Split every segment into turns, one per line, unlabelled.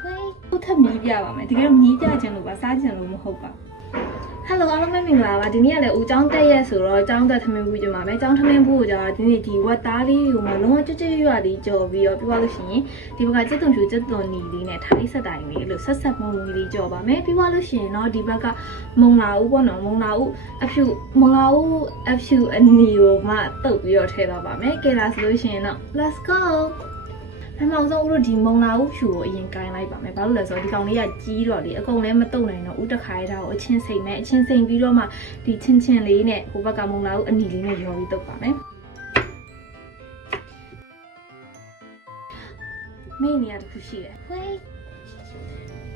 ဟေးဟုတ်ထပ်မြည်ပြပါမယ်တကယ်တော့မြည်ပြခြင်းလို့ပါစားခြင်းလို့မဟုတ်ပါဟယ်လိုအားလုံးပဲမင်္ဂလာပါဒီနေ့ကလည်းဦးကျောင်းတက်ရက်ဆိုတော့ကျောင်းတက်ထမင်းဘူးကြမှာမယ်ကျောင်းထမင်းဘူးကိုကြာဒီနေ့ဒီဝက်သားလေးကိုမှလုံးဝကြွကြွရွရွလေးကြော်ပြီးတော့ပြောလို့ရှိရင်ဒီဘက်ကစက်သွန်ဖြူစက်သွန်နီလေးနဲ့ထိုင်းဆက်တိုင်လေးအဲ့လိုဆက်ဆက်မုံလုံးလေးကြော်ပါမယ်ပြီးသွားလို့ရှိရင်တော့ဒီဘက်ကမုံလာဦးပေါ့နော်မုံလာဦးအဖြူမုံလာဦးအဖြူအနီကိုမှတုတ်ပြီးတော့ထည့်တော့ပါမယ်ကဲလာဆိုလို့ရှိရင်တော့ let's go ပထမဆုံးဦးတို့ဒီမုံလာဦးဖြူကိုအရင်ကင်လိုက်ပါမယ်။ဘာလို့လဲဆိုတော့ဒီကောင်လေးကကြီးတော့လေအကုန်လည်းမတုံနိုင်တော့ဦးတခါရတာကိုအချင်းစိန်မယ်အချင်းစိန်ပြီးတော့မှဒီချင်းချင်းလေးနဲ့ဟိုဘက်ကမုံလာဦးအနီလေးနဲ့ရောပြီးတုပ်ပါမယ်။မိနေရတခုရှိတယ်။ဟေး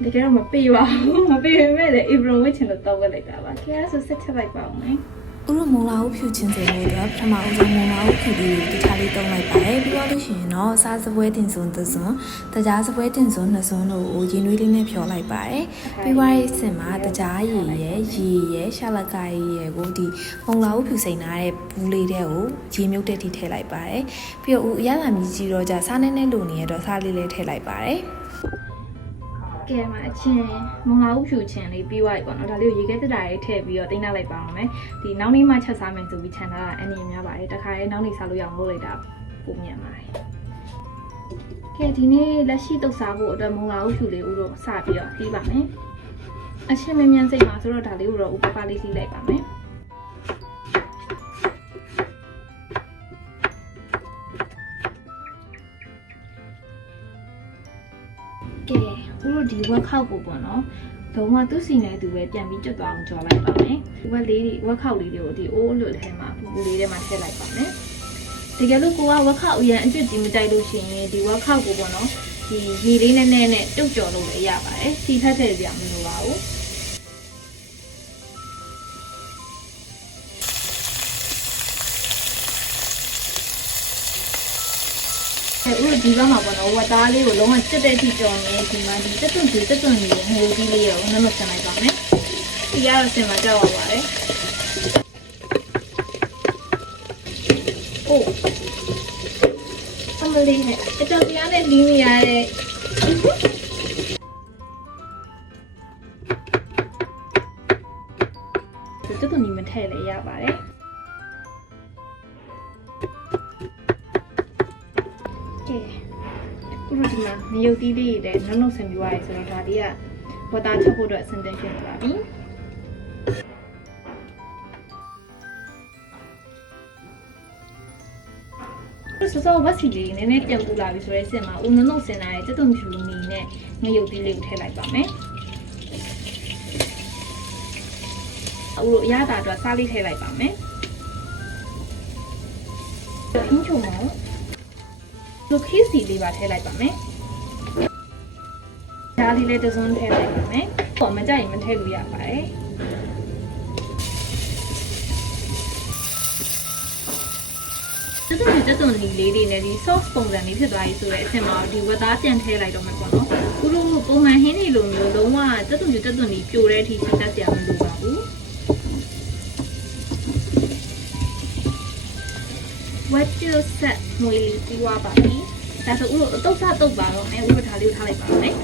တကယ်တော့မပေးပါဘူးမပေးပေမဲ့လည်း Ibron ဝစ်ချင်လို့တောက်ဝက်လိုက်တာပါ။ကဲအဲ့ဒါဆိုဆက်ချက်လိုက်ပါဦးမယ်။
ဥရမုံလာဟုဖြူချင်းစင်လေးတော့ပထမဦးဆုံးမုံလာဟုဖြူလေးကိုတခြားလေးတုံးလိုက်ပါတယ်ပြီးတော့လို့ရှိရင်တော့စားစပွဲတင်စွန်းသစွန်းတကြားစပွဲတင်စွန်းနှစ်စွန်းတို့ကိုရင်နွေးလေးနဲ့ဖြောလိုက်ပါတယ်ပြီးွားရဲ့စင်မှာတကြားရည်ရဲ့ရေရဲ့ရှာလကာရည်ရဲ့ကိုဒီမုံလာဟုဖြူစိန်ထားတဲ့ဘူးလေးတဲ့ကိုရေမြုပ်တဲ့ထိထည့်လိုက်ပါတယ်ပြီးတော့ဦးအရသာမြည်ကြီးတော့じゃစားနေနေလို့နေရတော့စားလေးလေးထည့်လိုက်ပါတယ်
ကဲမှာအချင်းမုံလာဥဖြူချင်းလေးပြီးသွားပြီပေါ့နော်ဒါလေးကိုရေခဲတက်တာလေးထည့်ပြီးတော့တင်းထားလိုက်ပါအောင်မယ်ဒီနောက်နေ့မှချက်စားမယ်ဆိုပြီးခြံထားတာအနည်းများပါတယ်တခါလေးနောက်နေ့စားလို့ရအောင်လုပ်လိုက်တာပုံမြန်ပါတယ်ကဲဒီနေ့လက်ရှိတုပ်စားဖို့အတွက်မုံလာဥဖြူလေးဥတော့စပြီးတော့ပြီးပါမယ်အချင်းမင်းမြန်စိတ်ပါဆိုတော့ဒါလေးကိုတော့ဥပပလေးစီးလိုက်ပါမယ် ကဲဥတို့ဒီဝက်ခောက်ကိုပေါ့နော်လုံးဝသူ့စီနဲ့သူပဲပြန်ပြီးကျွတ်သွားအောင်ကြော်လိုက်ပါမယ်ဝက်လေးတွေဝက်ခောက်လေးတွေကိုဒီအိုးလွတ်ထဲမှာပူပူလေးထဲမှာထည့်လိုက်ပါမယ်တကယ်လို့ကိုကဝက်ခောက်အရင်အကျွတ်ကြီးမကြိုက်လို့ရှိရင်ဒီဝက်ခောက်ကိုပေါ့နော်ဒီရေလေးနဲ့နဲ့နဲ့တုတ်ကြော်လို့လည်းရပါတယ်စီဖက်ထည့်ပြမလို့ပါဘူး အဲဥဒီကမှာပေါ့နော်ဝတ်သားလေးကိုလုံးဝစစ်တဲ့အထိကြော်နေဒီမှာဒီတက်တွန့်ကြီးတက်တွန့်ကြီးငိုကြီးလေးကိုနမဆန်လိုက်ပါမယ်။ဒီကတော့စင်မှာကြောက်ရပါတယ်။အိုးအမလေးနဲ့အတော်တရားနဲ့လင်းနေရတဲ့တက်တွန့်ကြီးမထည့်လည်းရပါတယ်။ ခုလိုဒီမှာမယုတ်သီးလေးတွေလည်းနှုတ်နှုတ်ဆင်ပြသွားရဲဆိုတော့ဒါလေးကဝတ်သားချက်ဖို့အတွက်အဆင်သင့်ဖြစ်နေပါပြီစောစောဝက်စီလေးနည်းနည်းပြန်ပူလာပြီဆိုတော့စင်မှာဦးနှုတ်နှုတ်ဆင်လာတဲ့စက်တုံဖြူနီနဲ့ငရုတ်သီးလေးကိုထည့်လိုက်ပါမယ်အခုအရသာအတွက်စားလေးထည့်လိုက်ပါမယ်အင်းချုံမောင် လိုခေးစီလေးပါထည့်လိုက်ပါမယ်။ဒါလေးလည်းတစ်စုံထည့်လိုက်ပါမယ်။ဟောမကြိုက်ရင်မထည့်လို့ရပါတယ်။တက်တုံတက်တုံလေးလေးတွေနဲ့ဒီ sauce ပုံစံလေးဖြစ်သွားပြီဆိုတော့အဆင်မှာဒီဝက်သားပြန်ထည့်လိုက်တော့မယ်ပေါ့နော်။ခုလိုပုံမှန်ဟင်းတွေလိုမျိုးလုံးဝတက်တုံတက်တုံလေးပြိုတဲ့အထိစီတက်စရာမလိုပါဘူး။ what you set ငွေလေးပြီးသွားပါပြီ။ဒါဆိုဦးတို့အတုပ်စားတုပ်ပါတော့မယ်။ဦးတို့ဒါလေးကိုထားလိုက်ပါမယ်။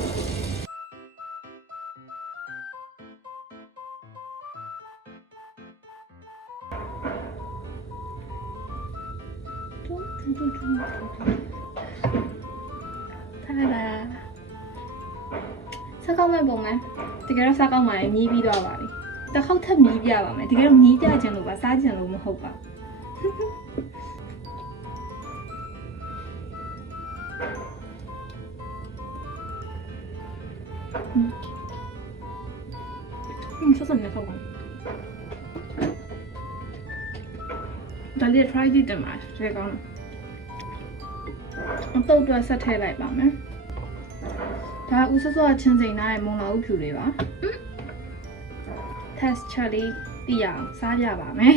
တွန်းတွန်းတွန်းတွန်းထားလိုက်ပါစားကောင်းမဲ့ပုံမှန်တကယ်တော့စားကောင်းပါလေမြည်ပြီးသွားပါပြီ။တစ်ခေါက်ထပ်မြည်ပြပါမယ်။တကယ်တော့မြည်ပြခြင်းလို့ပါစားခြင်းလို့မဟုတ်ပါဘူး။ 嗯，说什么说光？ဒါလေး try ကြည့်တယ်မှာtrèsကောင်းတယ်အတုတ်တော့ဆက်ထည့်လိုက်ပါမယ်ဒါဦးစောစောချင်းစိန်ထားတဲ့မုံလာဥဖြူလေးပါ texture လေးသိရအောင်စားပြပါမယ်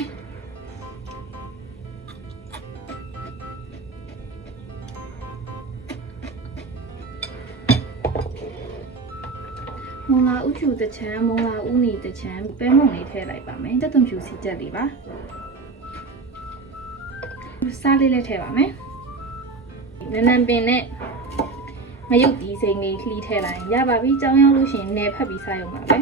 ဥဖြူတစ်ချမ်းမုံလာဥနီတစ်ချမ်းပဲမုံလေးထည့်လိုက်ပါမယ်တက်သွန်ဖြူစီချက်လေးပါစားလေးလည်းထည့်ပါမယ်နန်းနန်းပင်နဲ့ငရုတ်ဒီစိမ်းလေးလှီးထည့်လိုက်ရပါပြီကြောင်းရောက်လို့ရှိရင်နယ်ဖက်ပြီးစားရုံပါပဲ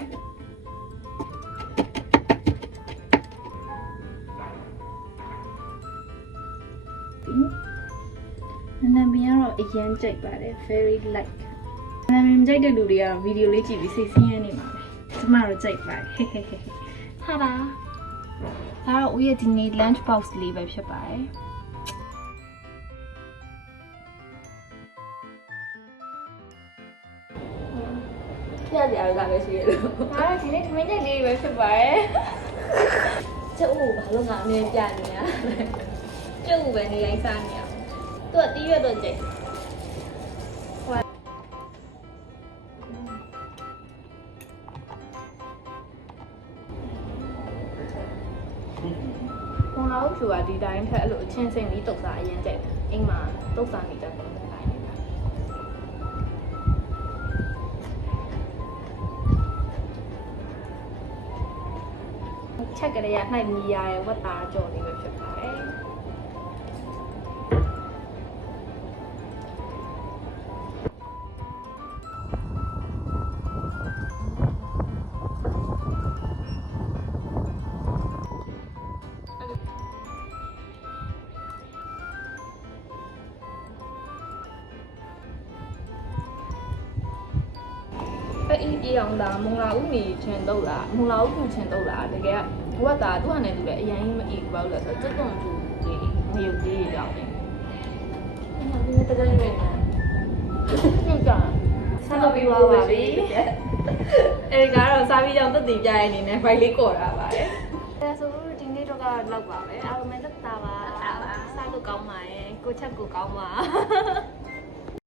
နနမီကတော့အရန်ကြိုက်ပါတယ် very like နနမီမကြိုက်တဲ့လူတွေကတော့ဗီဒီယိုလေးကြည့်ပြီးစိတ်ဆင်းရဲနေမှာပဲကျမတော့ကြိုက်ပါတယ်ဟဲဟဲဟဲဟာလားဒါတော့ဦးရဲ့ဒီနေ့ lunch box လေးပဲဖြစ်ပါတယ်
ပြကြရတာပဲရှိရလို့
ဒါတော့ဒီနေ့ထမင်းကြိုက်လေးပဲဖြစ်ပါတယ်
ကျုပ်ကိုဘာလို့ငါအမြဲပြနေရ
ကျုပ်ကပဲနေတိုင်းစားနေရသူကတီးရွက်တော့ကြိ တ်ဘုံလာဥဖြူကဒီတိုင်းထက်အဲ့လိုအချင်းစိန်ပြီးတုတ်စားအရင်ကြိုက်တယ်အိမ်မှာတုတ်စားနေတတ်ပုံစံတိုင်းနေတာချက်ကလေးကနှိုက်မီရရဲ့ဝတ်သားကြော်လေးပဲဖြစ် အဲ့ဒီပြေအောင်လားမုံလာဥမီချင်တော့လားမုံလာဥဖြူချင်တော့လားတကယ်ကဘဝသားသူ့ဟာနဲ့သူလည်းအရင်မအီဘူးဘာလို့လဲဆိုတော့တွတ်တွန်ကျူလေးမယုတ်သေးကြောင်နေ
ဒီနေ့တကယ်ရွေးနေ
ညကြဆက်လုပ်ပြီးသွားပါပြီအဲ့ဒီကတော့စားပြီးကြောင်တက်တည်ပြရတဲ့အနေနဲ့ဖိုင်လေးကော်တာပါတယ်အဲဆိုလို့ဒီနေ့တော့ကတော့လောက်ပါပဲအားလုံးပဲသက်သာပါစားလို့ကောင်းပါရဲ့ကိုချက်ကိုကောင်းပါ